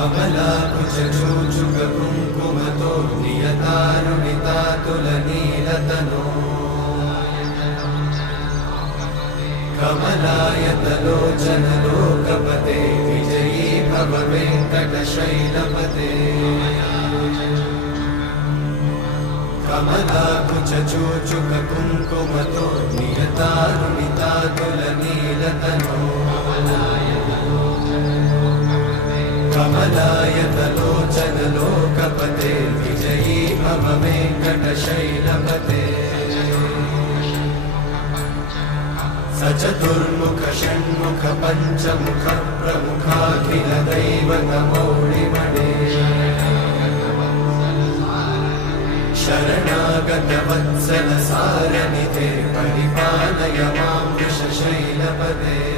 कमलाकुचूचुककुङ्कुमतो नियतारुणितातुलनीलतनो कमलायतलोचनलोकपते विजयी भव वेङ्कटशैलपते कमलाकुचूचुककुङ्कुमतो नियतारुणितातुलनीलतनो कमलायतलोचनलोकपते विजयी भव वेङ्कटशैलपते सचतुर्मुख षण्मुख पञ्चमुख प्रमुखाखिल दैवतमौळिमणे शरणागत वत्सल सारनिधे परिपालय मां वृषशैलपते